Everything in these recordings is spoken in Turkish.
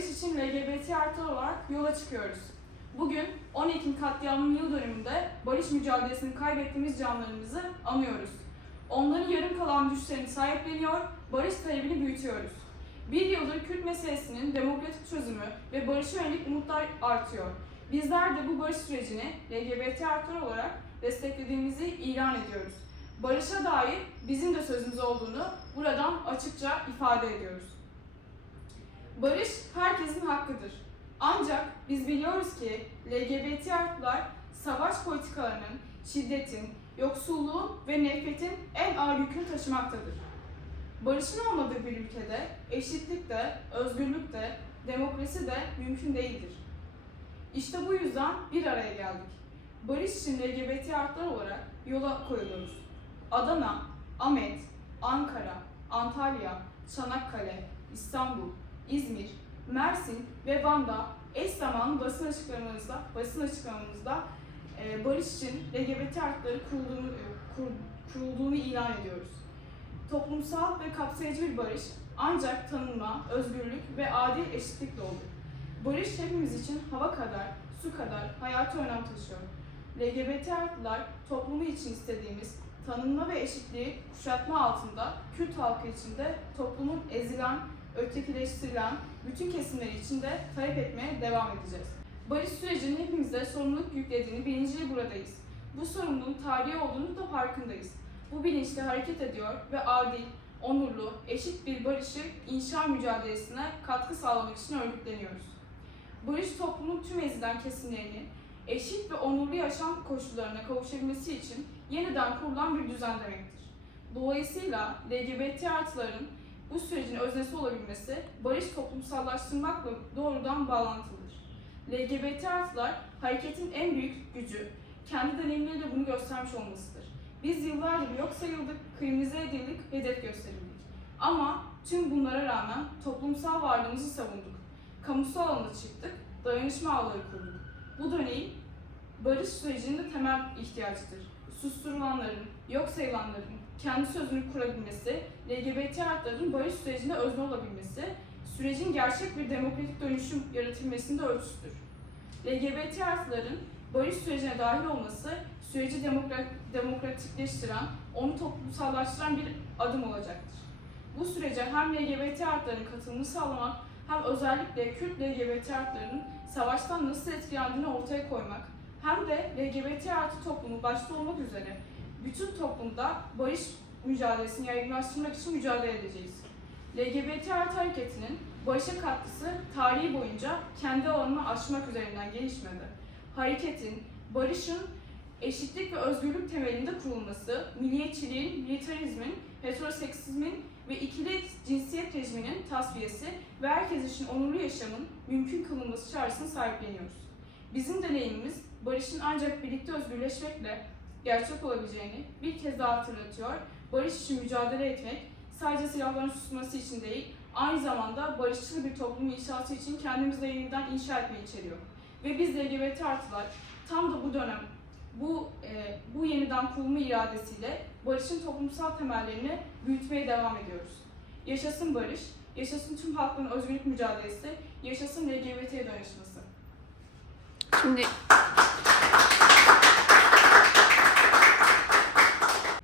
Barış için LGBT artı olarak yola çıkıyoruz. Bugün 10 Ekim katliamının yıl dönümünde barış mücadelesini kaybettiğimiz canlarımızı anıyoruz. Onların yarım kalan düşlerini sahipleniyor, barış talebini büyütüyoruz. Bir yıldır Kürt meselesinin demokratik çözümü ve barışa yönelik umutlar artıyor. Bizler de bu barış sürecini LGBT artı olarak desteklediğimizi ilan ediyoruz. Barışa dair bizim de sözümüz olduğunu buradan açıkça ifade ediyoruz. Barış herkesin hakkıdır. Ancak biz biliyoruz ki LGBT artılar savaş politikalarının, şiddetin, yoksulluğun ve nefretin en ağır yükünü taşımaktadır. Barışın olmadığı bir ülkede eşitlik de, özgürlük de, demokrasi de mümkün değildir. İşte bu yüzden bir araya geldik. Barış için LGBT artılar olarak yola koyuluyoruz. Adana, Ahmet, Ankara, Antalya, Çanakkale, İstanbul, İzmir, Mersin ve Van'da eş zamanlı basın açıklamamızda, basın açıklamamızda e, barış için LGBT artıları kurulduğunu, e, kur- kurulduğunu ilan ediyoruz. Toplumsal ve kapsayıcı bir barış ancak tanınma, özgürlük ve adil eşitlikle olur. Barış hepimiz için hava kadar, su kadar hayati önem taşıyor. LGBT artılar toplumu için istediğimiz tanınma ve eşitliği kuşatma altında Kürt halkı içinde toplumun ezilen, ötekileştirilen bütün kesimleri içinde talep etmeye devam edeceğiz. Barış sürecinin hepimize sorumluluk yüklediğini bilinciyle buradayız. Bu sorumluluğun tarihi olduğunu da farkındayız. Bu bilinçle hareket ediyor ve adil, onurlu, eşit bir barışı inşa mücadelesine katkı sağlamak için örgütleniyoruz. Barış toplumun tüm ezilen kesimlerinin eşit ve onurlu yaşam koşullarına kavuşabilmesi için yeniden kurulan bir düzen demektir. Dolayısıyla LGBT artıların bu sürecin öznesi olabilmesi, barış toplumsallaştırmakla doğrudan bağlantılıdır. LGBT artılar hareketin en büyük gücü, kendi deneyimleriyle bunu göstermiş olmasıdır. Biz yıllardır yok sayıldık, kriminalize edildik, hedef gösterildik. Ama tüm bunlara rağmen toplumsal varlığımızı savunduk. Kamusal alana çıktık, dayanışma ağları kurduk. Bu dönemin barış sürecinin temel ihtiyacıdır. Susturulanların, yok sayılanların kendi sözünü kurabilmesi, LGBT artıların barış sürecinde özne olabilmesi, sürecin gerçek bir demokratik dönüşüm yaratılmasında ölçüsüdür. LGBT artıların barış sürecine dahil olması, süreci demokra- demokratikleştiren, onu toplumsallaştıran bir adım olacaktır. Bu sürece hem LGBT artıların katılımını sağlamak, hem özellikle Kürt LGBT artılarının savaştan nasıl etkilendiğini ortaya koymak, hem de LGBT artı toplumu başta olmak üzere bütün toplumda barış mücadelesini yaygınlaştırmak için mücadele edeceğiz. LGBT artı hareketinin barışa katkısı tarihi boyunca kendi alanını aşmak üzerinden gelişmedi. Hareketin, barışın eşitlik ve özgürlük temelinde kurulması, milliyetçiliğin, militarizmin, heteroseksizmin ve ikili cinsiyet rejiminin tasfiyesi ve herkes için onurlu yaşamın mümkün kılınması çağrısını sahipleniyoruz. Bizim deneyimimiz barışın ancak birlikte özgürleşmekle gerçek olabileceğini bir kez daha hatırlatıyor. Barış için mücadele etmek sadece silahların susması için değil, aynı zamanda barışçıl bir toplum inşası için kendimizle yeniden inşa etmeyi içeriyor. Ve biz LGBT artılar tam da bu dönem bu e, bu yeniden kurulma iradesiyle barışın toplumsal temellerini büyütmeye devam ediyoruz. Yaşasın barış, yaşasın tüm halkların özgürlük mücadelesi, yaşasın LGBT dayanışması. Şimdi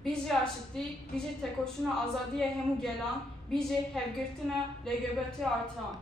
Bizi aşıklık, bizi tek hoşuna azadiye hemu gelen, bizi hevgirtine LGBT artan.